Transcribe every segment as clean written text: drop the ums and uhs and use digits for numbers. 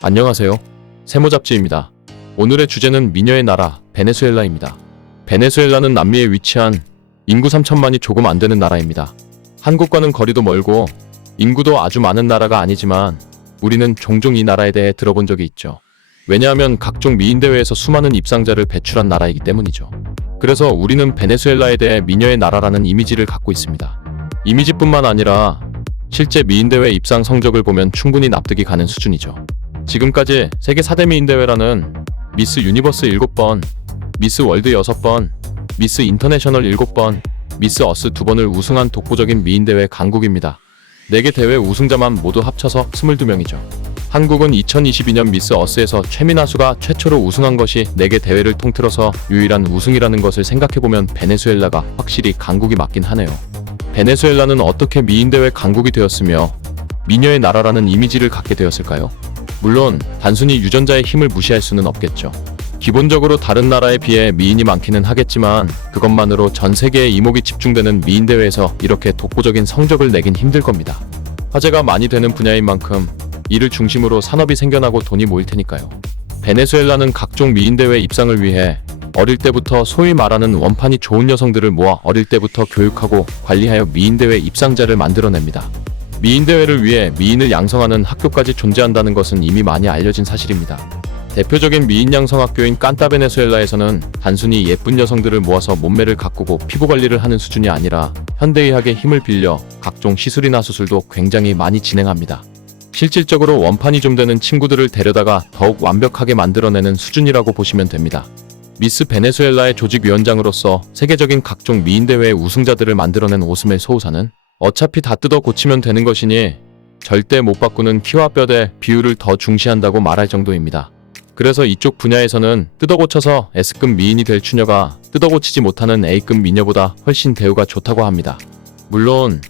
안녕하세요. 세모잡지입니다. 오늘의 주제는 미녀의 나라 베네수엘라입니다. 베네수엘라는 남미에 위치한 인구 3천만이 조금 안 되는 나라입니다. 한국과는 거리도 멀고 인구도 아주 많은 나라가 아니지만 우리는 종종 이 나라에 대해 들어본 적이 있죠. 왜냐하면 각종 미인대회에서 수많은 입상자를 배출한 나라이기 때문이죠. 그래서 우리는 베네수엘라에 대해 미녀의 나라라는 이미지를 갖고 있습니다. 이미지뿐만 아니라 실제 미인대회 입상 성적을 보면 충분히 납득이 가는 수준이죠. 지금까지 세계 4대 미인대회라는 미스 유니버스 7번, 미스 월드 6번, 미스 인터내셔널 7번, 미스 어스 2번을 우승한 독보적인 미인대회 강국입니다. 4개 대회 우승자만 모두 합쳐서 22명이죠. 한국은 2022년 미스 어스에서 최민아수가 최초로 우승한 것이 4개 대회를 통틀어서 유일한 우승이라는 것을 생각해보면 베네수엘라가 확실히 강국이 맞긴 하네요. 베네수엘라는 어떻게 미인대회 강국이 되었으며 미녀의 나라라는 이미지를 갖게 되었을까요? 물론 단순히 유전자의 힘을 무시할 수는 없겠죠. 기본적으로 다른 나라에 비해 미인이 많기는 하겠지만 그것만으로 전 세계의 이목이 집중되는 미인대회에서 이렇게 독보적인 성적을 내긴 힘들 겁니다. 화제가 많이 되는 분야인 만큼 이를 중심으로 산업이 생겨나고 돈이 모일 테니까요. 베네수엘라는 각종 미인대회 입상을 위해 어릴 때부터 소위 말하는 원판이 좋은 여성들을 모아 어릴 때부터 교육하고 관리하여 미인대회 입상자를 만들어냅니다. 미인대회를 위해 미인을 양성하는 학교까지 존재한다는 것은 이미 많이 알려진 사실입니다. 대표적인 미인 양성 학교인 깐타 베네수엘라에서는 단순히 예쁜 여성들을 모아서 몸매를 가꾸고 피부 관리를 하는 수준이 아니라 현대의학의 힘을 빌려 각종 시술이나 수술도 굉장히 많이 진행합니다. 실질적으로 원판이 좀 되는 친구들을 데려다가 더욱 완벽하게 만들어내는 수준이라고 보시면 됩니다. 미스 베네수엘라의 조직위원장으로서 세계적인 각종 미인대회의 우승자들을 만들어낸 오스멜 소우사는 어차피 다 뜯어 고치면 되는 것이니 절대 못 바꾸는 키와 뼈대 비율을 더 중시한다고 말할 정도입니다. 그래서 이쪽 분야에서는 뜯어 고쳐서 S급 미인이 될 추녀가 뜯어 고치지 못하는 A급 미녀보다 훨씬 대우가 좋다고 합니다. 물론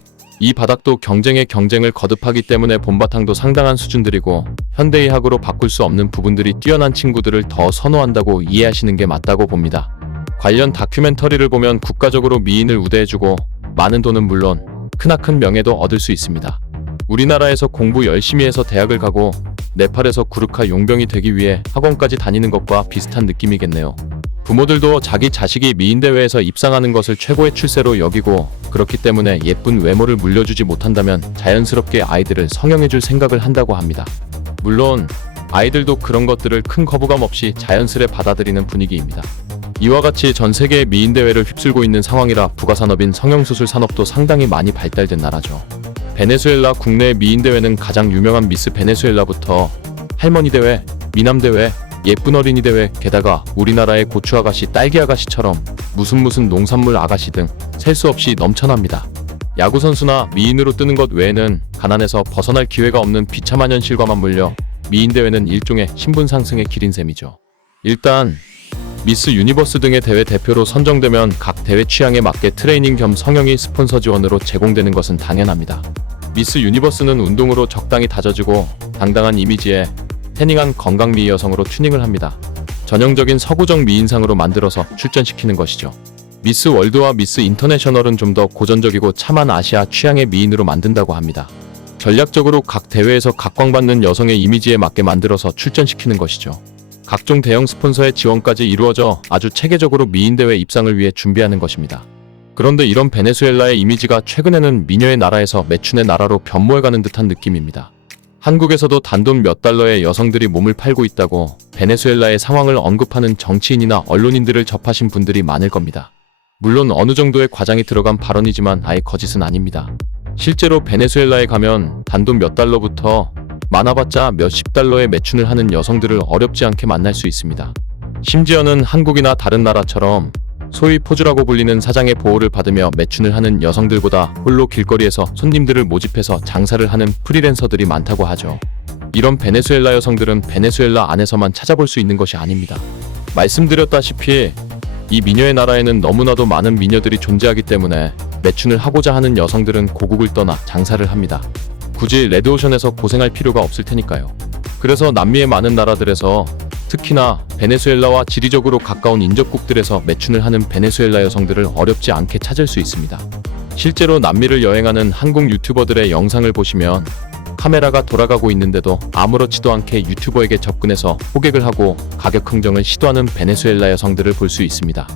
이 바닥도 경쟁에 경쟁을 거듭하기 때문에 본바탕도 상당한 수준들이고 현대의학으로 바꿀 수 없는 부분들이 뛰어난 친구들을 더 선호한다고 이해하시는 게 맞다고 봅니다. 관련 다큐멘터리를 보면 국가적으로 미인을 우대해주고 많은 돈은 물론 크나큰 명예도 얻을 수 있습니다. 우리나라에서 공부 열심히 해서 대학을 가고 네팔에서 구르카 용병이 되기 위해 학원까지 다니는 것과 비슷한 느낌이겠네요. 부모들도 자기 자식이 미인대회에서 입상하는 것을 최고의 출세로 여기고 그렇기 때문에 예쁜 외모를 물려주지 못한다면 자연스럽게 아이들을 성형해줄 생각을 한다고 합니다. 물론 아이들도 그런 것들을 큰 거부감 없이 자연스레 받아들이는 분위기입니다. 이와 같이 전 세계의 미인대회를 휩쓸고 있는 상황이라 부가산업인 성형수술 산업도 상당히 많이 발달된 나라죠. 베네수엘라 국내 미인대회는 가장 유명한 미스 베네수엘라부터 할머니대회, 미남대회, 예쁜 어린이대회, 게다가 우리나라의 고추아가씨, 딸기아가씨처럼 무슨 농산물 아가씨 등 셀 수 없이 넘쳐납니다. 야구선수나 미인으로 뜨는 것 외에는 가난에서 벗어날 기회가 없는 비참한 현실과만 물려 미인대회는 일종의 신분 상승의 길인 셈이죠. 일단 미스 유니버스 등의 대회 대표로 선정되면 각 대회 취향에 맞게 트레이닝 겸 성형이 스폰서 지원으로 제공되는 것은 당연합니다. 미스 유니버스는 운동으로 적당히 다져지고 당당한 이미지에 태닝한 건강미 여성으로 튜닝을 합니다. 전형적인 서구적 미인상으로 만들어서 출전시키는 것이죠. 미스 월드와 미스 인터내셔널은 좀 더 고전적이고 참한 아시아 취향의 미인으로 만든다고 합니다. 전략적으로 각 대회에서 각광받는 여성의 이미지에 맞게 만들어서 출전시키는 것이죠. 각종 대형 스폰서의 지원까지 이루어져 아주 체계적으로 미인대회 입상을 위해 준비하는 것입니다. 그런데 이런 베네수엘라의 이미지가 최근에는 미녀의 나라에서 매춘의 나라로 변모해가는 듯한 느낌입니다. 한국에서도 단돈 몇 달러의 여성들이 몸을 팔고 있다고 베네수엘라의 상황을 언급하는 정치인이나 언론인들을 접하신 분들이 많을 겁니다. 물론 어느 정도의 과장이 들어간 발언이지만 아예 거짓은 아닙니다. 실제로 베네수엘라에 가면 단돈 몇 달러부터 많아봤자 몇십 달러의 매춘을 하는 여성들을 어렵지 않게 만날 수 있습니다. 심지어는 한국이나 다른 나라처럼 소위 포주라고 불리는 사장의 보호를 받으며 매춘을 하는 여성들보다 홀로 길거리에서 손님들을 모집해서 장사를 하는 프리랜서들이 많다고 하죠. 이런 베네수엘라 여성들은 베네수엘라 안에서만 찾아볼 수 있는 것이 아닙니다. 말씀드렸다시피 이 미녀의 나라에는 너무나도 많은 미녀들이 존재하기 때문에 매춘을 하고자 하는 여성들은 고국을 떠나 장사를 합니다. 굳이 레드오션에서 고생할 필요가 없을 테니까요. 그래서 남미의 많은 나라들에서 특히나 베네수엘라와 지리적으로 가까운 인접국들에서 매춘을 하는 베네수엘라 여성들을 어렵지 않게 찾을 수 있습니다. 실제로 남미를 여행하는 한국 유튜버들의 영상을 보시면 카메라가 돌아가고 있는데도 아무렇지도 않게 유튜버에게 접근해서 호객을 하고 가격 흥정을 시도하는 베네수엘라 여성들을 볼 수 있습니다.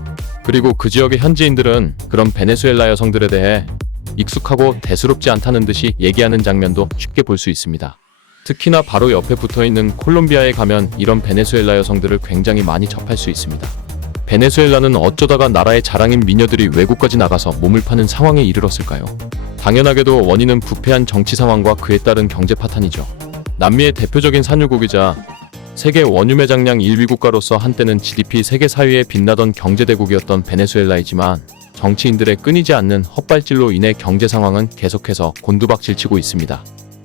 그리고 그 지역의 현지인들은 그런 베네수엘라 여성들에 대해 익숙하고 대수롭지 않다는 듯이 얘기하는 장면도 쉽게 볼 수 있습니다. 특히나 바로 옆에 붙어있는 콜롬비아에 가면 이런 베네수엘라 여성들을 굉장히 많이 접할 수 있습니다. 베네수엘라는 어쩌다가 나라의 자랑인 미녀들이 외국까지 나가서 몸을 파는 상황에 이르렀을까요? 당연하게도 원인은 부패한 정치 상황과 그에 따른 경제 파탄이죠. 남미의 대표적인 산유국이자 세계 원유 매장량 1위 국가로서 한때는 GDP 세계 4위에 빛나던 경제대국이었던 베네수엘라이지만 정치인들의 끊이지 않는 헛발질로 인해 경제 상황은 계속해서 곤두박질치고 있습니다.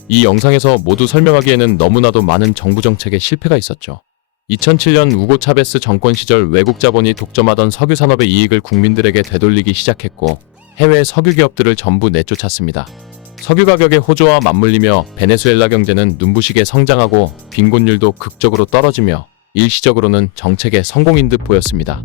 이 영상에서 모두 설명하기에는 너무나도 많은 정부 정책의 실패가 있었죠. 2007년 우고 차베스 정권 시절 외국 자본이 독점하던 석유 산업의 이익을 국민들에게 되돌리기 시작했고 해외 석유 기업들을 전부 내쫓았습니다. 석유 가격의 호조와 맞물리며 베네수엘라 경제는 눈부시게 성장하고 빈곤율도 극적으로 떨어지며 일시적으로는 정책의 성공인 듯 보였습니다.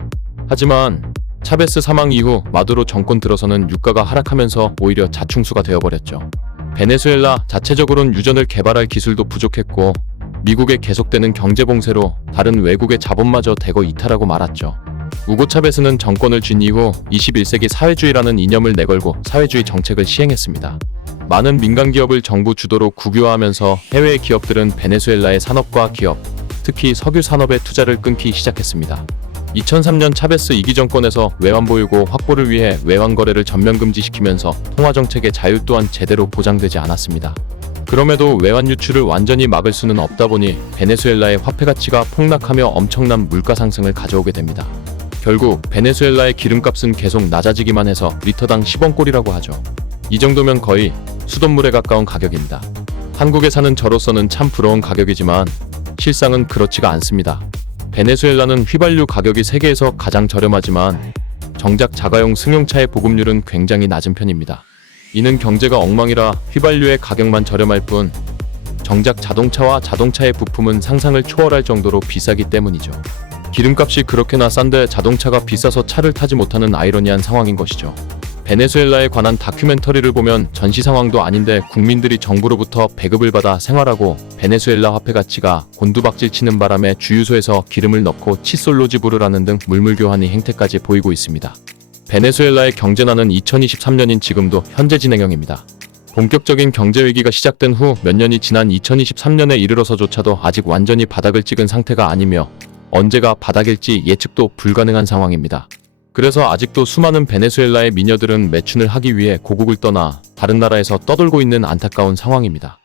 하지만 차베스 사망 이후 마두로 정권 들어서는 유가가 하락하면서 오히려 자충수가 되어버렸죠. 베네수엘라 자체적으로는 유전을 개발할 기술도 부족했고 미국의 계속되는 경제 봉쇄로 다른 외국의 자본마저 대거 이탈하고 말았죠. 우고 차베스는 정권을 쥔 이후 21세기 사회주의라는 이념을 내걸고 사회주의 정책을 시행했습니다. 많은 민간 기업을 정부 주도로 국유화하면서 해외의 기업들은 베네수엘라의 산업과 기업, 특히 석유 산업에 투자를 끊기 시작했습니다. 2003년 차베스 2기 정권에서 외환 보유고 확보를 위해 외환 거래를 전면 금지시키면서 통화 정책의 자유 또한 제대로 보장되지 않았습니다. 그럼에도 외환 유출을 완전히 막을 수는 없다 보니 베네수엘라의 화폐 가치가 폭락하며 엄청난 물가 상승을 가져오게 됩니다. 결국 베네수엘라의 기름값은 계속 낮아지기만 해서 리터당 10원꼴이라고 하죠. 이 정도면 거의 수돗물에 가까운 가격입니다. 한국에 사는 저로서는 참 부러운 가격이지만 실상은 그렇지가 않습니다. 베네수엘라는 휘발유 가격이 세계에서 가장 저렴하지만 정작 자가용 승용차의 보급률은 굉장히 낮은 편입니다. 이는 경제가 엉망이라 휘발유의 가격만 저렴할 뿐 정작 자동차와 자동차의 부품은 상상을 초월할 정도로 비싸기 때문이죠. 기름값이 그렇게나 싼데 자동차가 비싸서 차를 타지 못하는 아이러니한 상황인 것이죠. 베네수엘라에 관한 다큐멘터리를 보면 전시 상황도 아닌데 국민들이 정부로부터 배급을 받아 생활하고 베네수엘라 화폐 가치가 곤두박질 치는 바람에 주유소에서 기름을 넣고 칫솔로 지불을 하는 등 물물교환의 행태까지 보이고 있습니다. 베네수엘라의 경제난은 2023년인 지금도 현재 진행형입니다. 본격적인 경제위기가 시작된 후 몇 년이 지난 2023년에 이르러서조차도 아직 완전히 바닥을 찍은 상태가 아니며 언제가 바닥일지 예측도 불가능한 상황입니다. 그래서 아직도 수많은 베네수엘라의 미녀들은 매춘을 하기 위해 고국을 떠나 다른 나라에서 떠돌고 있는 안타까운 상황입니다.